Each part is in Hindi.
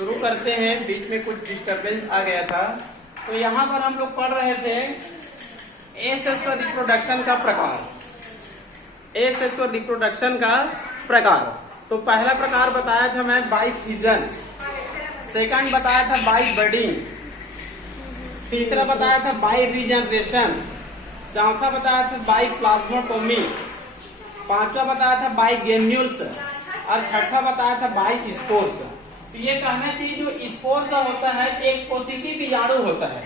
शुरू करते हैं। बीच में कुछ डिस्टरबेंस आ गया था। तो यहाँ पर हम लोग पढ़ रहे थे एसेक्सुअल रिप्रोडक्शन का प्रकार। एसेक्सुअल रिप्रोडक्शन का प्रकार। तो पहला प्रकार बताया था मैं बाई फिजन, सेकंड बताया था बाई बडिंग, तीसरा बताया था बाई रीजनरेशन, चौथा बताया था बाई प्लाज्मोटोमी, पांचवा बताया था बाई गेम्यूल्स और छठा बताया था बाई स्पोर्स। तो ये कहना चाहिए जो स्पोर्स होता है एक कोशिकी बीजाणु होता है।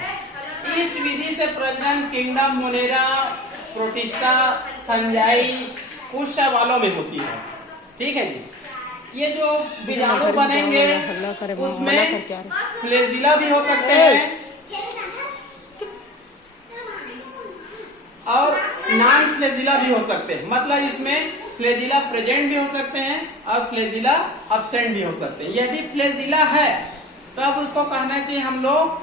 इस विधि से प्रजनन किंगडम मोनेरा, प्रोटिस्टा, फंजाई, कुछ शैवालों में होती है। ठीक है जी। ये जो बीजाणु बनेंगे उसमें फ्लैजिला भी हो सकते हैं और नॉन फ्लैजिला भी हो सकते हैं। मतलब इसमें फ्लैजिला प्रेजेंट भी हो सकते हैं और फ्लैजिला अब्सेंट भी हो सकते हैं। यदि फ्लैजिला है तब उसको कहना चाहिए हम लोग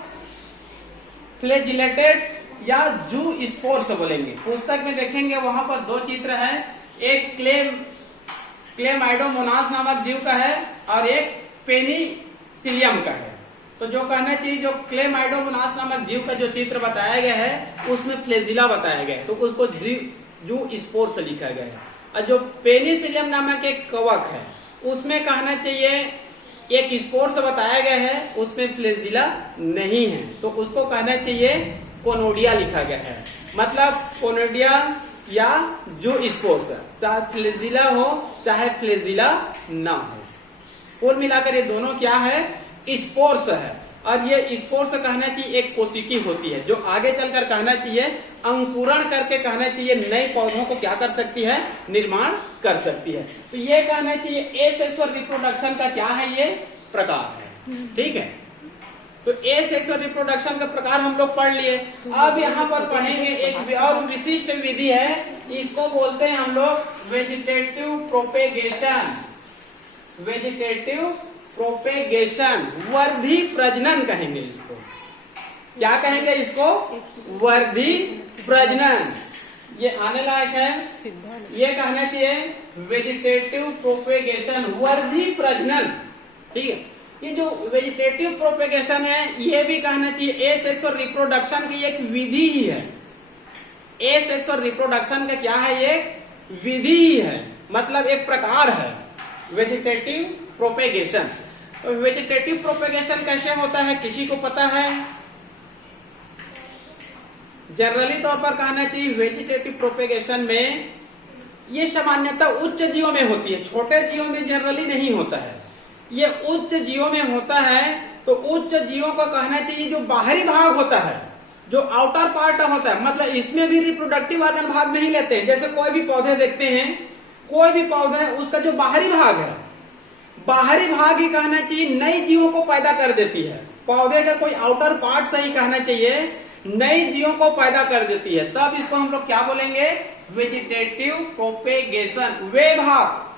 फ्लैजिलेटेड या जू स्पोर्स बोलेंगे। पुस्तक में देखेंगे वहां पर दो चित्र है, एक क्लेमाइडोमोनास नामक जीव का है और एक पेनिसिलियम का है। तो जो कहना चाहिए जो क्लेमाइडोमोनास नामक जीव का जो चित्र बताया गया है उसमें फ्लैजिला बताया गया है, तो उसको जू स्पोर्स लिखा गया है। और जो पेनिसिलियम नामक एक कवक है उसमें कहना चाहिए एक स्पोर्स बताया गया है, उसमें फ्लैजिला नहीं है, तो उसको कहना चाहिए कोनोडिया लिखा गया है। मतलब कोनोडिया या जो स्पोर्स, चाहे फ्लैजिला हो चाहे फ्लैजिला ना हो, कुल मिलाकर ये दोनों क्या है, स्पोर्स है। और ये स्पोर्स कहना चाहिए एक कोशिकी होती है जो आगे चलकर कहना चाहिए अंकुरण करके कहना चाहिए नए पौधों को क्या कर सकती है, निर्माण कर सकती है। तो ये कहना चाहिए एसेक्सुअल रिप्रोडक्शन का क्या है, ये प्रकार है। ठीक है। तो एसेक्सुअल रिप्रोडक्शन का प्रकार हम लोग पढ़ लिए। अब यहाँ पर पढ़ेंगे एक और विशिष्ट विधि है, इसको बोलते हैं हम लोग वेजिटेटिव प्रोपेगेशन। वेजिटेटिव प्रोपेगेशन, वर्धी प्रजनन कहेंगे इसको। क्या कहेंगे इसको, वर्धी प्रजनन। ये आने लायक है, ये कहना चाहिए वेजिटेटिव प्रोपेगेशन, वर्धी प्रजनन। ठीक है। ये जो वेजिटेटिव प्रोपेगेशन है ये भी कहना चाहिए एसेक्सुअल रिप्रोडक्शन की एक विधि ही है। एसेक्सुअल रिप्रोडक्शन का क्या है, ये विधि ही है, मतलब एक प्रकार है वेजिटेटिव प्रोपेगेशन। तो वेजिटेटिव प्रोपेगेशन कैसे होता है, किसी को पता है? जनरली तौर पर कहना चाहिए वेजिटेटिव प्रोपेगेशन में ये सामान्यतः उच्च जीवों में होती है, छोटे जीवों में जनरली नहीं होता है। ये उच्च जीवों में होता है। तो उच्च जीवों को कहना चाहिए जो बाहरी भाग होता है, जो आउटर पार्ट होता है, मतलब इसमें भी रिप्रोडक्टिव ऑर्गन भाग नहीं लेते हैं। जैसे कोई भी पौधे देखते हैं, कोई भी पौधा है उसका जो बाहरी भाग है, बाहरी भाग ही कहना चाहिए नई जीवों को पैदा कर देती है। पौधे का कोई आउटर पार्ट से ही कहना चाहिए नई जीवों को पैदा कर देती है, तब इसको हम लोग क्या बोलेंगे, वेजिटेटिव प्रोपेगेशन। वे भाग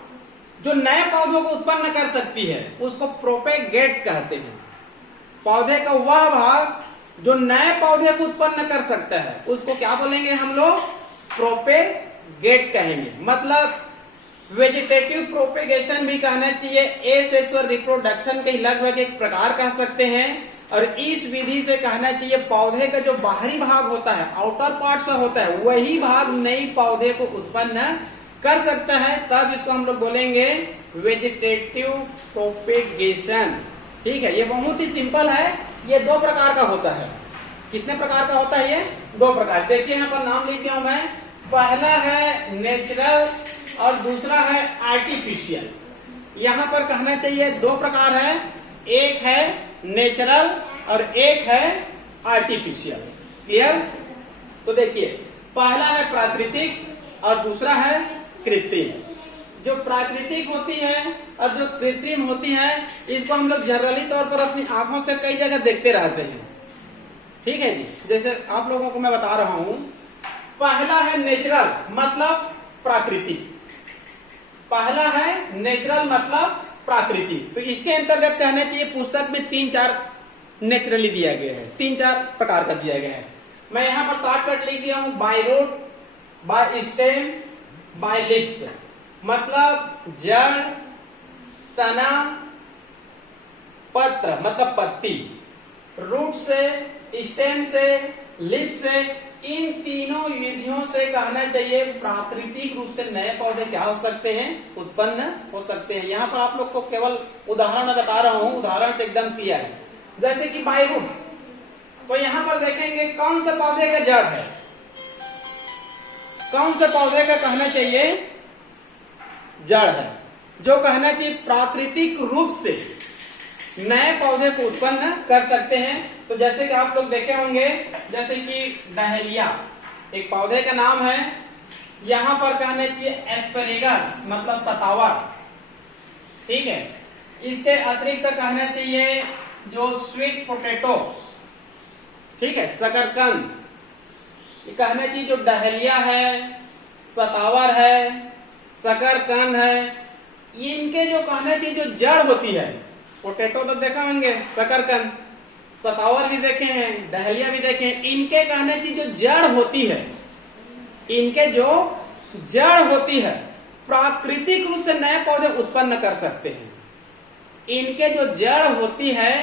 जो नए पौधों को उत्पन्न कर सकती है उसको प्रोपेगेट कहते हैं। पौधे का वह भाग जो नए पौधे को उत्पन्न कर सकता है उसको क्या बोलेंगे हम लोग, प्रोपेगेट कहेंगे। मतलब वेजिटेटिव प्रोपेगेशन भी कहना चाहिए एसेक्सुअल रिप्रोडक्शन के लगभग एक प्रकार कह सकते हैं। और इस विधि से कहना चाहिए पौधे का जो बाहरी भाग होता है, आउटर पार्ट से होता है, वही भाग नई पौधे को उत्पन्न कर सकता है, तब इसको हम लोग बोलेंगे वेजिटेटिव प्रोपेगेशन। ठीक है। ये बहुत ही सिंपल है। ये दो प्रकार का होता है। कितने प्रकार का होता है, ये दो प्रकार। देखिए यहाँ पर नाम लिख दिया हूं मैं। पहला है नेचुरल और दूसरा है आर्टिफिशियल। यहाँ पर कहना चाहिए दो प्रकार है, एक है नेचुरल और एक है आर्टिफिशियल। क्लियर? तो देखिए पहला है प्राकृतिक और दूसरा है कृत्रिम। जो प्राकृतिक होती है और जो कृत्रिम होती है इसको हम लोग जनरली तौर पर अपनी आंखों से कई जगह देखते रहते हैं। ठीक है जी। जैसे आप लोगों को मैं बता रहा हूं, पहला है नेचुरल मतलब प्राकृतिक। पहला है नेचुरल मतलब प्राकृतिक। तो इसके अंतर्गत कहना चाहिए पुस्तक में 3-4 नेचुरली दिया गया है, 3-4 प्रकार का दिया गया है। मैं यहाँ पर शॉर्टकट लिख दिया हूँ, by root, by stem, by leaves. मतलब जड़, तना, पत्र पत्र मतलब पत्ती, रूट से, स्टेम से, लीफ से, इन तीनों विधियों से कहना चाहिए प्राकृतिक रूप से नए पौधे क्या हो सकते हैं, उत्पन्न हो सकते हैं। यहाँ पर आप लोग को केवल उदाहरण बता रहा हूँ, उदाहरण से एकदम क्लियर है। जैसे कि बाय रूट, तो यहाँ पर देखेंगे कौन से पौधे का जड़ है, कौन से पौधे का कहना चाहिए जड़ है, जो कहना चाहिए प्राकृतिक रूप से नए पौधे को उत्पन्न कर सकते हैं। तो जैसे कि आप लोग देखे होंगे, जैसे कि डहेलिया एक पौधे का नाम है, यहां पर कहना चाहिए एस्पेरेगस मतलब सतावर, ठीक है। इसके अतिरिक्त कहना चाहिए जो स्वीट पोटैटो, ठीक है, शकरकंद, ये कहना चाहिए जो डहेलिया है, सतावर है, शकरकंद है, इनके जो कहना चाहिए जो जड़ होती है, पोटैटो तो देखा होंगे, शकरकंद, सतावर भी देखे हैं, डहेलिया भी देखे हैं, इनके कहने की जो जड़ होती है, इनके जो जड़ होती है प्राकृतिक रूप से नए पौधे उत्पन्न कर सकते हैं। इनके जो जड़ होती है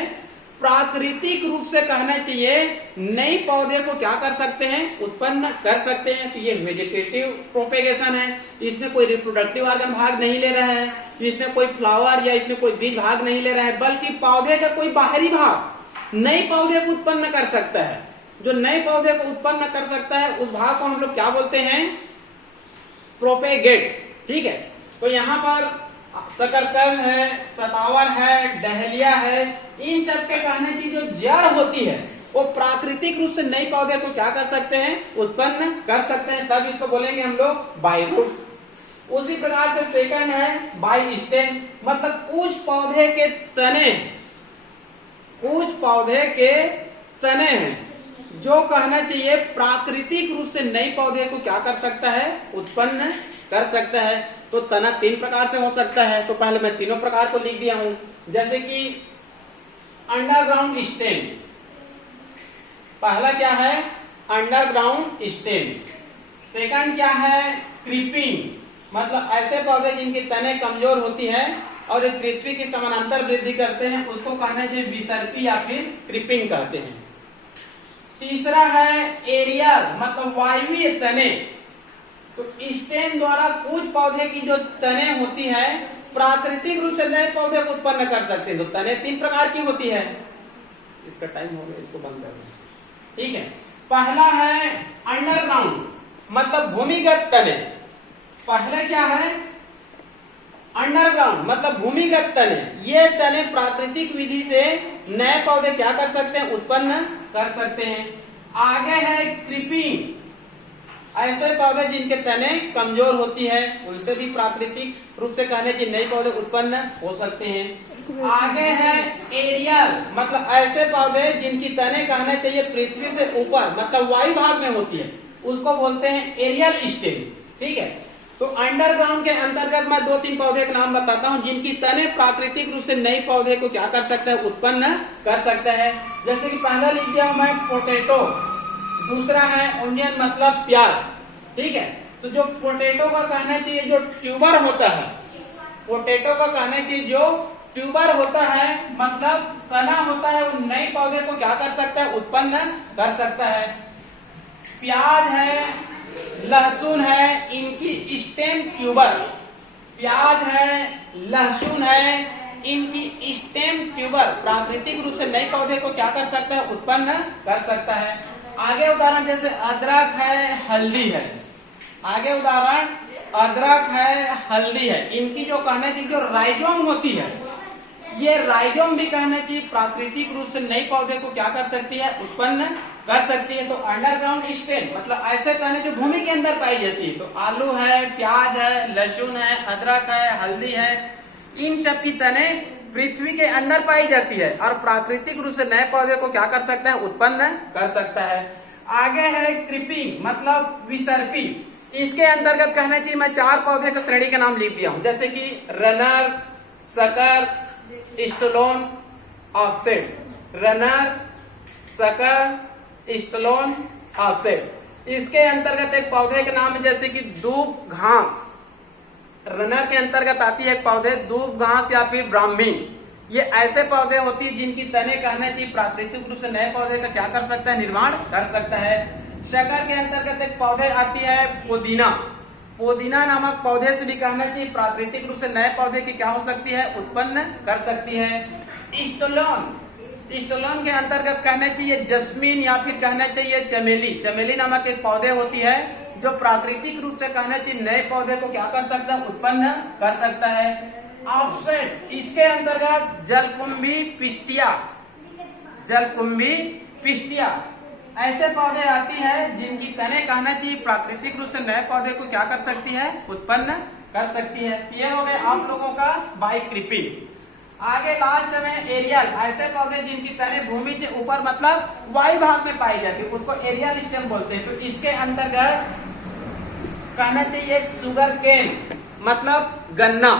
प्राकृतिक रूप से कहना चाहिए नई पौधे को क्या कर सकते हैं, उत्पन्न कर सकते हैं। तो ये वेजिटेटिव प्रोपेगेशन है, इसमें कोई रिप्रोडक्टिव ऑर्गन भाग नहीं ले रहा है, इसमें कोई फ्लावर या इसमें कोई बीज भाग नहीं ले रहा है, बल्कि पौधे का कोई बाहरी भाग नए पौधे को उत्पन्न कर सकता है। जो नए पौधे को उत्पन्न कर सकता है उस भाग को हम लोग क्या बोलते हैं, प्रोपेगेट, ठीक है। तो यहाँ पर शकरकंद है, सतावर है, डहेलिया है, इन सब के कहने की जो जड़ होती है वो प्राकृतिक रूप से नई पौधे को क्या कर सकते हैं, उत्पन्न कर सकते हैं, तब इसको बोलेंगे हम लोग बाय रूट। उसी प्रकार से सेकंड है बाय स्टेम, मतलब कुछ पौधे के तने, कुछ पौधे के तने हैं जो कहना चाहिए प्राकृतिक रूप से नई पौधे को क्या कर सकता है, उत्पन्न कर सकता है। तो तना तीन प्रकार से हो सकता है, तो पहले मैं तीनों प्रकार को लिख दिया हूं। जैसे कि अंडरग्राउंड स्टेम, पहला क्या है, अंडरग्राउंड स्टेम। सेकंड क्या है, क्रीपिंग, मतलब ऐसे पौधे जिनकी तने कमजोर होती है और एक पृथ्वी की समानांतर वृद्धि करते हैं, उसको कहना चाहिए विसर्पी या फिर क्रीपिंग कहते हैं। तीसरा है एरियल, मतलब वायवीय तने। तो स्टेम द्वारा कुछ पौधे की जो तने होती है प्राकृतिक रूप से नए पौधे को उत्पन्न कर सकते हैं। तो तने तीन प्रकार की होती है। इसका टाइम हो गया, इसको बंद कर दें, ठीक है। पहला है अंडरग्राउंड, मतलब भूमिगत तने। पहले क्या है, अंडरग्राउंड मतलब भूमिगत तने। ये तने प्राकृतिक विधि से नए पौधे क्या कर सकते हैं, उत्पन्न कर सकते हैं। आगे है क्रीपिंग, ऐसे पौधे जिनके तने कमजोर होती है उनसे भी प्राकृतिक रूप से कहने की नए पौधे उत्पन्न हो सकते हैं। आगे है एरियल, मतलब ऐसे पौधे जिनकी तने कहना चाहिए पृथ्वी से ऊपर मतलब वायु भाग में होती है, उसको बोलते हैं एरियल स्टेम, ठीक है। तो अंडरग्राउंड के अंतर्गत मैं दो तीन पौधे के नाम बताता हूं जिनकी तने प्राकृतिक रूप से नए पौधे को क्या कर सकता है, उत्पन्न कर सकता है। जैसे कि पहला लिख दिया मैं पोटैटो, दूसरा है ओनियन मतलब प्याज, ठीक है। तो जो पोटैटो का कहना चाहिए जो ट्यूबर होता है, पोटैटो का कहना चाहिए जो ट्यूबर होता है मतलब तना होता है, वो नए पौधे को क्या कर सकता है, उत्पन्न कर सकता है। प्याज है, लहसुन है, इनकी स्टेम ट्यूबर, प्याज है, लहसुन है, इनकी स्टेम ट्यूबर प्राकृतिक रूप से नए पौधे को क्या कर सकता है, उत्पन्न कर सकता है। आगे उदाहरण जैसे अदरक है, हल्दी है, आगे उदाहरण अदरक है, हल्दी है, इनकी जो कहने की जो राइजोम होती है, ये राइजोम भी कहना चाहिए प्राकृतिक रूप से नए पौधे को क्या कर सकती है, उत्पन्न कर सकती है। तो अंडरग्राउंड स्टेम मतलब ऐसे तने जो भूमि के अंदर पाई जाती है। तो आलू है, प्याज है, लहसुन है, अदरक है, हल्दी है, इन सब की तने पृथ्वी के अंदर पाई जाती है और प्राकृतिक रूप से नए पौधे को क्या कर सकता है, उत्पन्न कर सकता है। आगे है क्रीपिंग मतलब विसर्पी, इसके अंतर्गत कहना चाहिए मैं चार पौधे के श्रेणी का नाम लिख दिया हूं, जैसे कि runner, sucker, stolon, offset. Runner, sucker, stolon, offset. इसके अंतर्गत एक पौधे के नाम है जैसे कि दूब घास। रनर के अंतर्गत आती है एक पौधे दूब घास या फिर ब्राह्मी, ये ऐसे पौधे होती है जिनकी तने कहना चाहिए प्राकृतिक रूप से नए पौधे का क्या कर सकता है, निर्माण कर सकता है। शक्कर के अंतर्गत एक पौधे आती है पुदीना। पुदीना नामक पौधे से भी कहना चाहिए प्राकृतिक रूप से नए पौधे की क्या हो सकती है, उत्पन्न कर सकती है। स्टोलोन, स्टोलोन के अंतर्गत कहना चाहिए जस्मीन या फिर कहना चाहिए चमेली। चमेली नामक एक पौधे होती है जो प्राकृतिक रूप से कहना चाहिए नए पौधे को क्या कर सकता है, उत्पन्न कर सकता है। ऑफसेट, इसके अंतर्गत जलकुंभी पिस्टिया, जलकुंभी पिस्टिया ऐसे पौधे आती है जिनकी तने कहना चाहिए प्राकृतिक रूप से नए पौधे को क्या कर सकती है, उत्पन्न कर सकती है। ये हो गए आप लोगों का बाई क्रीपिंग। आगे लास्ट में एरियल, ऐसे पौधे जिनकी तने भूमि से ऊपर मतलब वायु भाग में पाई जाती है, उसको एरियल स्टेम बोलते हैं। तो इसके अंतर्गत कहना चाहिए सुगर केन मतलब गन्ना,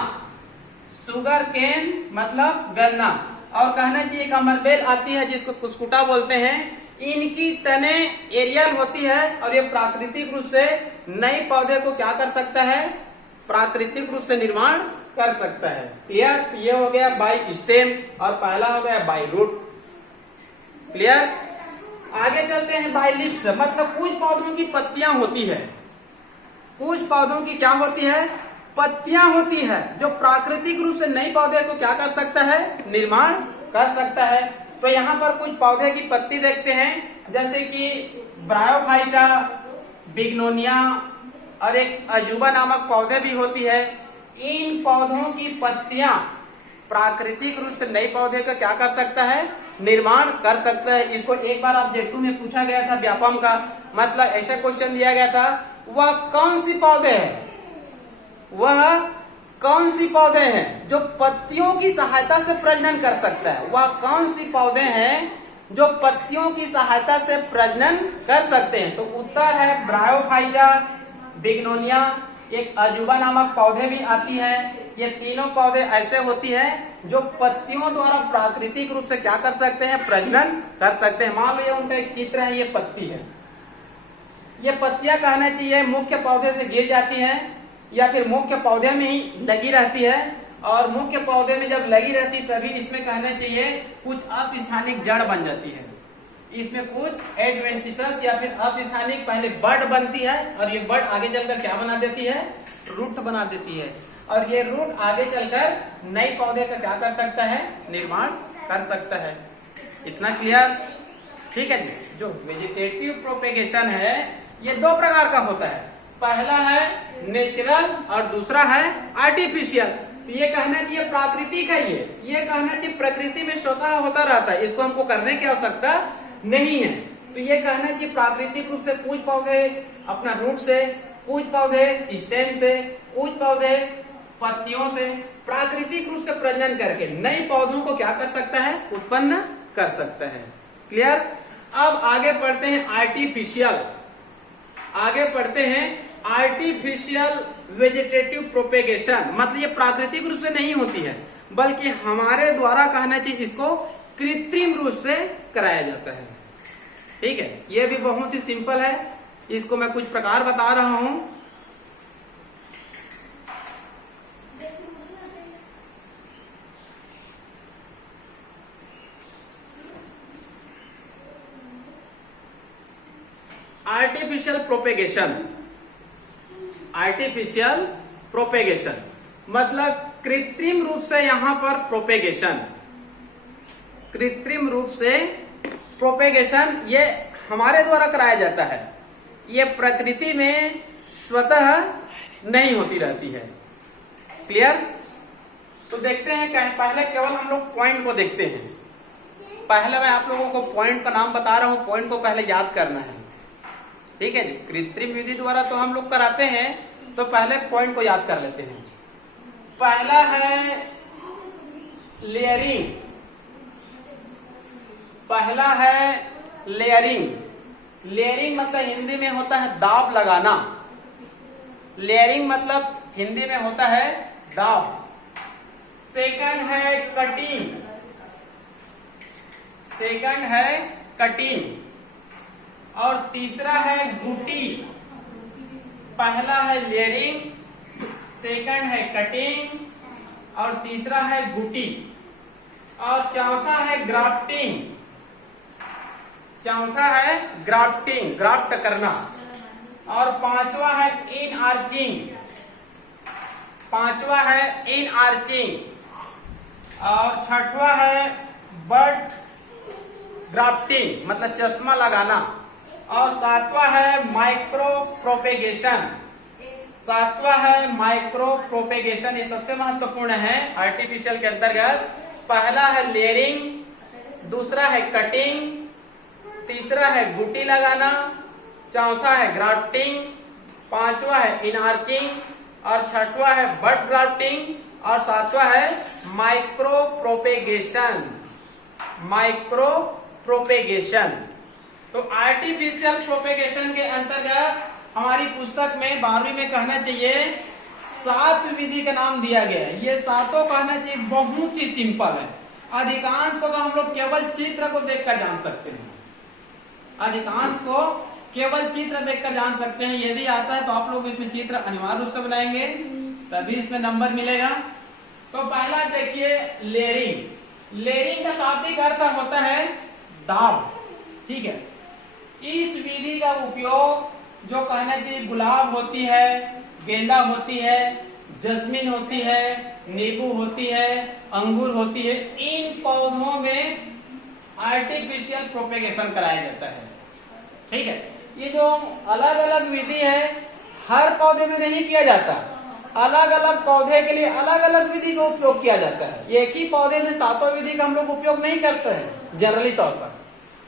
सुगर केन मतलब गन्ना। और कहना चाहिए कमरबेल आती है जिसको कुसकुटा बोलते हैं। इनकी तने एरियल होती है और ये प्राकृतिक रूप से नए पौधे को क्या कर सकता है, प्राकृतिक रूप से निर्माण कर सकता है। क्लियर? ये हो गया बाई स्टेम और पहला हो गया बाई रूट। क्लियर? आगे चलते हैं बाई लिप्स, मतलब कुछ पौधों की पत्तियां होती है, कुछ पौधों की क्या होती है, पत्तियां होती है जो प्राकृतिक रूप से नए पौधे को क्या कर सकता है, निर्माण कर सकता है। तो यहाँ पर कुछ पौधे की पत्ती देखते हैं, जैसे कि ब्रायोफाइटा, बिग्नोनिया और एक अजूबा नामक पौधे भी होती है। इन पौधों की पत्तियां प्राकृतिक रूप से नए पौधे का क्या कर सकता है, निर्माण कर सकता है। इसको एक बार आप J2 में पूछा गया था व्यापम का, मतलब ऐसा क्वेश्चन दिया गया था, वह कौन सी पौधे है, वह कौन सी पौधे हैं जो पत्तियों की सहायता से प्रजनन कर सकता है, वह कौन सी पौधे हैं जो पत्तियों की सहायता से प्रजनन कर सकते हैं। तो उत्तर है ब्रायोफाइटा, बिग्नोनिया, एक अजूबा नामक पौधे भी आती है। ये तीनों पौधे ऐसे होती है जो पत्तियों द्वारा प्राकृतिक रूप से क्या कर सकते हैं, प्रजनन कर सकते हैं। मान लो ये उनका एक चित्र है, ये पत्ती है, ये पत्तियां कहना चाहिए मुख्य पौधे से गिर जाती हैं या फिर मुख्य पौधे में ही लगी रहती है, और मुख्य पौधे में जब लगी रहती तभी इसमें कहना चाहिए कुछ अपस्थानिक जड़ बन जाती है, इसमें कुछ एडवेंटिसस या फिर अपस्थानिक पहले बड बनती है और ये बड आगे चलकर क्या बना देती है, रूट बना देती है, और ये रूट आगे चलकर नए पौधे का क्या कर सकता है, निर्माण कर सकता है। इतना क्लियर? ठीक है जी। जो वेजिटेटिव प्रोपेगेशन है ये दो प्रकार का होता है, पहला है नेचुरल और दूसरा है आर्टिफिशियल। तो ये कहना चाहिए प्राकृतिक है, ये कहना चाहिए प्रकृति में स्वतः होता रहता है, इसको हमको करने की आवश्यकता नहीं है। तो ये कहना चाहिए प्राकृतिक रूप से कुछ पौधे अपना रूट से, कुछ पौधे स्टेम से, कुछ पौधे पत्तियों से प्राकृतिक रूप से प्रजनन करके नए पौधों को क्या कर सकता है, उत्पन्न कर सकता है। क्लियर? अब आगे पढ़ते हैं आर्टिफिशियल, आगे पढ़ते हैं आर्टिफिशियल वेजिटेटिव प्रोपेगेशन। मतलब ये प्राकृतिक रूप से नहीं होती है बल्कि हमारे द्वारा कहना चाहिए इसको कृत्रिम रूप से कराया जाता है। ठीक है, ये भी बहुत ही सिंपल है, इसको मैं कुछ प्रकार बता रहा हूं। आर्टिफिशियल प्रोपेगेशन, आर्टिफिशियल प्रोपेगेशन मतलब कृत्रिम रूप से यहां पर प्रोपेगेशन, कृत्रिम रूप से प्रोपेगेशन ये हमारे द्वारा कराया जाता है, ये प्रकृति में स्वतः नहीं होती रहती है। क्लियर? तो देखते हैं, पहले केवल हम लोग पॉइंट को देखते हैं। पहले मैं आप लोगों को पॉइंट का नाम बता रहा हूं, पॉइंट को पहले याद करना है। ठीक है जी। कृत्रिम विधि द्वारा तो हम लोग कराते हैं, तो पहले पॉइंट को याद कर लेते हैं। पहला है लेयरिंग, पहला है लेयरिंग। लेयरिंग मतलब हिंदी में होता है दाब लगाना, लेयरिंग मतलब हिंदी में होता है दाब। सेकंड है कटिंग, सेकंड है कटिंग, और तीसरा है गुटी। पहला है लेयरिंग, सेकंड है कटिंग और तीसरा है गुटी। चौथा है ग्राफ्टिंग, चौथा है ग्राफ्टिंग, ग्राफ्ट करना। और पांचवा है इन आर्चिंग, पांचवा है इन आर्चिंग। और छठवा है बर्ड ग्राफ्टिंग मतलब चश्मा लगाना। और सातवां है माइक्रो प्रोपेगेशन, सातवां है माइक्रो प्रोपेगेशन। ये सबसे महत्वपूर्ण है आर्टिफिशियल के अंतर्गत। पहला है लेयरिंग, दूसरा है कटिंग, तीसरा है गुटी लगाना, चौथा है ग्राफ्टिंग, पांचवा है इनआर्चिंग, और छठवा है बड ग्राफ्टिंग, और सातवां है माइक्रो प्रोपेगेशन, माइक्रो प्रोपेगेशन। तो आर्टिफिशियल प्रोपेगेशन के अंतर्गत हमारी पुस्तक में 12वीं में कहना चाहिए 7 विधि का नाम दिया गया है। ये सातों कहना चाहिए बहुत ही सिंपल है। अधिकांश को तो हम लोग केवल चित्र को देखकर जान सकते हैं, अधिकांश को केवल चित्र देखकर जान सकते हैं। यदि आता है तो आप लोग इसमें चित्र अनिवार्य रूप से बनाएंगे, तभी इसमें नंबर मिलेगा। तो पहला देखिए लेयरिंग। लेयरिंग का शाब्दिक अर्थ होता है दाब, ठीक है। इस विधि का उपयोग जो कहना चाहिए गुलाब होती है, गेंदा होती है, जस्मिन होती है, नींबू होती है, अंगूर होती है, इन पौधों में आर्टिफिशियल प्रोपेगेशन कराया जाता है, ठीक है। ये जो अलग अलग विधि है हर पौधे में नहीं किया जाता, अलग अलग पौधे के लिए अलग अलग विधि का उपयोग किया जाता है। एक ही पौधे में सातों विधि का हम लोग उपयोग नहीं करते हैं जनरली तौर पर।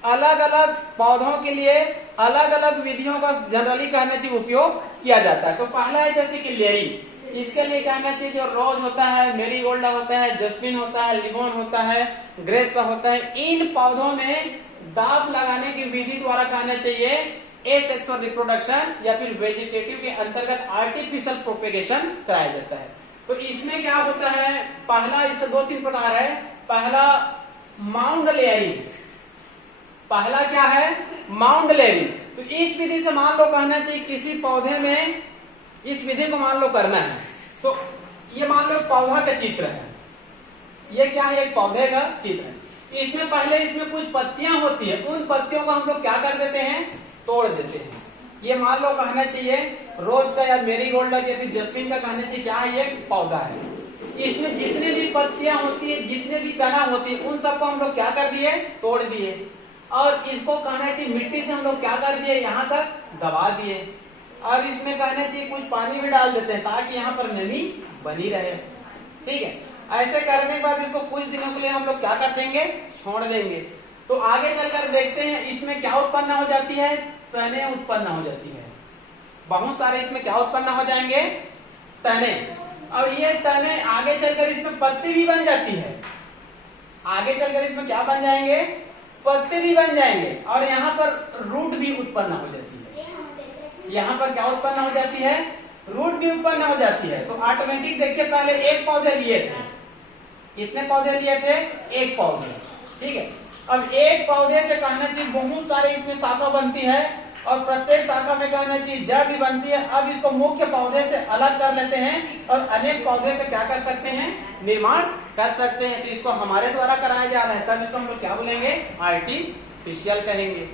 अलग अलग पौधों के लिए अलग अलग विधियों का जनरली कहना चाहिए उपयोग किया जाता है। तो पहला है जैसे कि लेयरिंग, इसके लिए कहना चाहिए जो रोज होता है, मेरीगोल्ड होता है, जस्मिन होता है, लिमोन होता है, ग्रेप्स होता है, इन पौधों में दाब लगाने की विधि द्वारा कहना चाहिए एसेक्सुअल रिप्रोडक्शन या फिर वेजिटेटिव के अंतर्गत आर्टिफिशियल प्रोपेगेशन कराया जाता है। तो इसमें क्या होता है, पहला इसका 2-3 प्रकार है। पहला माउंड लेयरिंग, पहला क्या है माउंड लेयरिंग। तो इस विधि से मान लो कहना चाहिए किसी पौधे में इस विधि को मान लो करना है। तो ये मान लो पौधा का चित्र है, ये क्या है एक पौधे का चित्र है। इसमें पहले इसमें कुछ पत्तियां होती है, उन पत्तियों को हम लोग क्या कर देते हैं, तोड़ देते हैं। ये मान लो कहना चाहिए रोज का या मेरीगोल्ड का या फिर जस्मिन का कहना चाहिए क्या है, ये पौधा है। इसमें जितनी भी पत्तियां होती है, जितने भी तना होती है, उन सबको हम लोग क्या कर दिए, तोड़ दिए। और इसको कहना चाहिए मिट्टी से हम लोग क्या कर दिए, यहाँ तक दबा दिए। और इसमें कहना चाहिए कुछ पानी भी डाल देते हैं ताकि यहाँ पर नमी बनी रहे, ठीक है। ऐसे करने के बाद इसको कुछ दिनों के लिए हम लोग क्या कर देंगे, छोड़ देंगे। तो आगे चलकर देखते हैं इसमें क्या उत्पन्न हो जाती है, तने उत्पन्न हो जाती है। बहुत सारे इसमें क्या उत्पन्न हो जाएंगे, तने। और ये तने आगे चलकर इसमें पत्ती भी बन जाती है, आगे चलकर इसमें क्या बन जाएंगे, पत्ते भी बन जाएंगे। और यहाँ पर रूट भी उत्पन्न हो जाती है, यहाँ पर क्या उत्पन्न हो जाती है, रूट भी उत्पन्न हो जाती है। तो ऑटोमेटिक देखिए पहले एक पौधे लिए थे, कितने पौधे लिए थे, एक पौधे, ठीक है। अब एक पौधे से कहना चाहिए बहुत सारे इसमें शाखा बनती है और प्रत्येक शाखा में कहना चाहिए जड़ भी बनती है। अब इसको मुख्य पौधे से अलग कर लेते हैं और अनेक पौधे का क्या कर सकते हैं, निर्माण कर सकते हैं। तो इसको हमारे द्वारा कराया जा रहा है, तब इसको हम लोग क्या बोलेंगे, आर्टिफिशियल कहेंगे,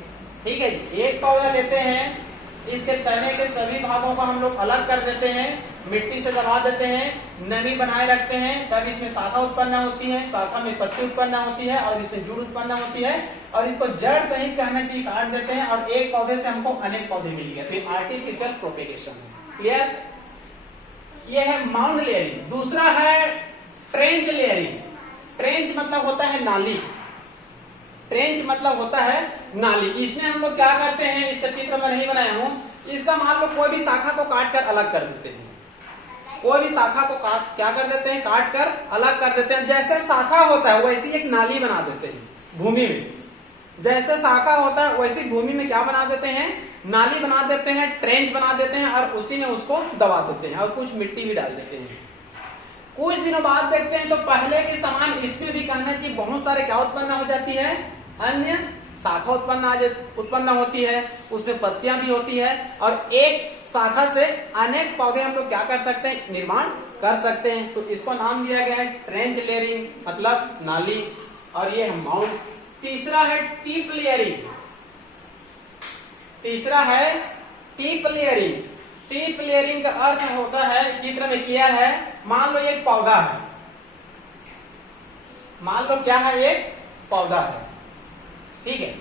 ठीक है जी। एक पौधा लेते हैं, इसके तने के सभी भागों को हम लोग अलग कर देते हैं, मिट्टी से दबा देते हैं, नमी बनाए रखते हैं, तब इसमें शाखा उत्पन्न होती है, शाखा में पत्ती उत्पन्न होती है और इसमें जड़ उत्पन्न होती है। और इसको जड़ सहित कहना चाहिए काट देते हैं और एक पौधे से हमको अनेक पौधे मिल गए। तो आर्टिफिशियल प्रोपेगेशन है, क्लियर। ये है माउंड लेयरिंग। दूसरा है ट्रेंच लेयरिंग। ट्रेंच मतलब होता है नाली, ट्रेंच मतलब होता है नाली। इसमें हम लोग क्या करते हैं, इसका चित्र मैं नहीं बनाया हूं, इसका मान लो कोई भी शाखा को काट कर अलग कर देते हैं, कोई भी शाखा को क्या कर देते हैं, काट कर अलग कर देते हैं। जैसे शाखा होता है वैसी एक नाली बना देते हैं भूमि में, जैसे शाखा होता है वैसी भूमि में क्या बना देते हैं, नाली बना देते हैं, ट्रेंच बना देते हैं और उसी में उसको दबा देते हैं और कुछ मिट्टी भी डाल देते हैं। कुछ दिनों बाद देखते हैं तो पहले के समान इसमें भी कहना चाहिए बहुत सारे क्या उत्पन्न हो जाती है, अन्य शाखा उत्पन्न होती है, उसमें पत्तियां भी होती है और एक शाखा से अनेक पौधे हम लोग क्या कर सकते हैं, निर्माण कर सकते हैं। तो इसको नाम दिया गया है ट्रेंच लेयरिंग मतलब नाली, और ये है माउंट। तीसरा है टिप लेयरिंग। तीसरा है टिप लेयरिंग। टिप लेयरिंग का अर्थ होता है, चित्र में किया है, मान लो एक पौधा है, मान लो क्या है, एक पौधा है, ठीक है।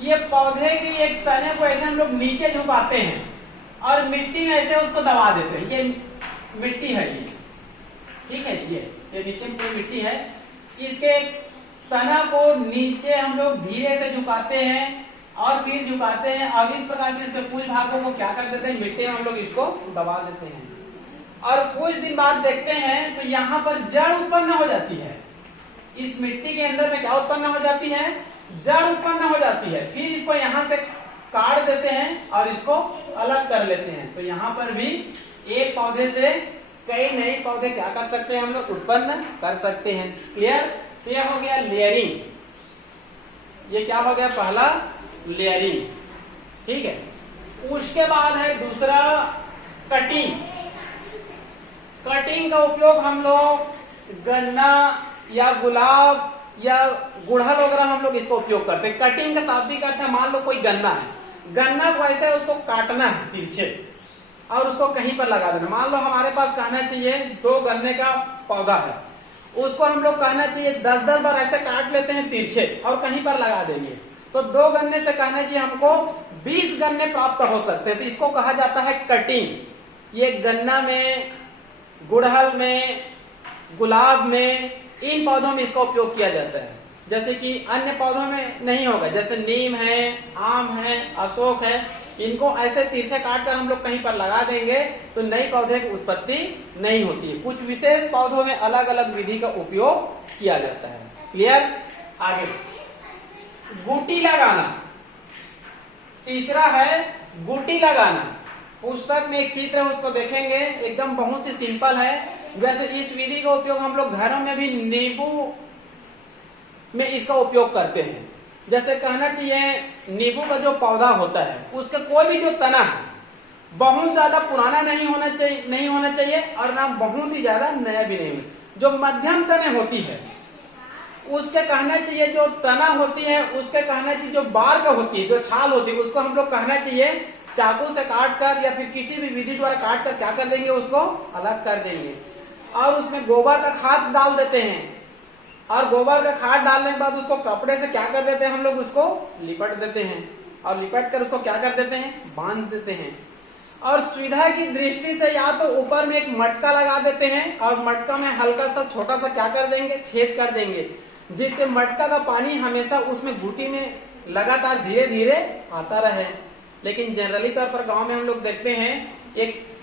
ये पौधे की एक तने को ऐसे हम लोग नीचे झुकाते हैं और मिट्टी में ऐसे उसको दबा देते हैं। ये मिट्टी है, ये ठीक है, ये नीचे में मिट्टी है। इसके तना को नीचे हम लोग धीरे से झुकाते हैं और फिर झुकाते हैं और इस प्रकार से इसके कुछ भागों को क्या कर देते हैं, मिट्टी में हम लोग इसको दबा देते हैं। और कुछ दिन बाद देखते हैं तो यहाँ पर जड़ उत्पन्न हो जाती है। इस मिट्टी के अंदर में क्या उत्पन्न हो जाती है, जड़ उत्पन्न हो जाती है। फिर इसको यहाँ से काट देते हैं और इसको अलग कर लेते हैं। तो यहाँ पर भी एक पौधे से कई नए पौधे क्या कर सकते हैं, हम लोग उत्पन्न कर सकते हैं। क्लियर? तो यह हो गया लेयरिंग। ये क्या हो गया, पहला लेयरिंग, ठीक है। उसके बाद है दूसरा कटिंग। कटिंग का उपयोग हम लोग गन्ना या गुलाब या गुड़हल वगैरह हम लोग इसका उपयोग करते हैं। कटिंग का शाब्दिक अर्थ है, मान लो कोई गन्ना है, गन्ना को ऐसे उसको काटना है तिरछे और उसको कहीं पर लगा देना। मान लो हमारे पास कहना चाहिए 2 गन्ने का पौधा है, उसको हम लोग कहना चाहिए 10-10 बार ऐसे काट लेते हैं तिरछे और कहीं पर लगा देंगे। तो 2 गन्ने से कहना चाहिए हमको 20 गन्ने प्राप्त हो सकते हैं। तो इसको कहा जाता है कटिंग। ये गन्ना में, गुड़हल में, गुलाब में, इन पौधों में इसका उपयोग किया जाता है। जैसे कि अन्य पौधों में नहीं होगा, जैसे नीम है, आम है, अशोक है, इनको ऐसे तिरछे काट कर हम लोग कहीं पर लगा देंगे तो नई पौधे की उत्पत्ति नहीं होती है। कुछ विशेष पौधों में अलग अलग विधि का उपयोग किया जाता है। क्लियर? आगे गुटी लगाना। तीसरा है गुटी लगाना। पुस्तक में एक चित्र है, उसको देखेंगे, एकदम बहुत ही सिंपल है। जैसे इस विधि का उपयोग हम लोग घरों में भी नींबू में इसका उपयोग करते हैं। जैसे कहना चाहिए नींबू का जो पौधा होता है उसका कोई भी जो तना है बहुत ज्यादा पुराना नहीं होना चाहिए और ना बहुत ही ज्यादा नया भी नहीं होना। जो मध्यम तने होती है उसके कहना चाहिए, जो तना होती है उसके कहना चाहिए, जो बार्क होती है, जो छाल होती है, उसको हम लोग कहना चाहिए चाकू से काट कर या फिर किसी भी विधि द्वारा काट कर क्या कर देंगे, उसको अलग कर देंगे और उसमें गोबर का खाद डाल देते हैं। और गोबर का खाद डालने के बाद उसको कपड़े से क्या कर देते हैं, हम लोग उसको लिपट देते हैं और लिपट कर उसको क्या कर देते हैं, बांध देते हैं। और सुविधा की दृष्टि से या तो ऊपर में एक मटका लगा देते हैं और मटका में हल्का सा छोटा सा क्या कर देंगे, छेद कर देंगे, जिससे मटका का पानी हमेशा उसमें घुटी में लगातार धीरे धीरे आता रहे। लेकिन जनरली तौर पर गांव में हम लोग देखते हैं एक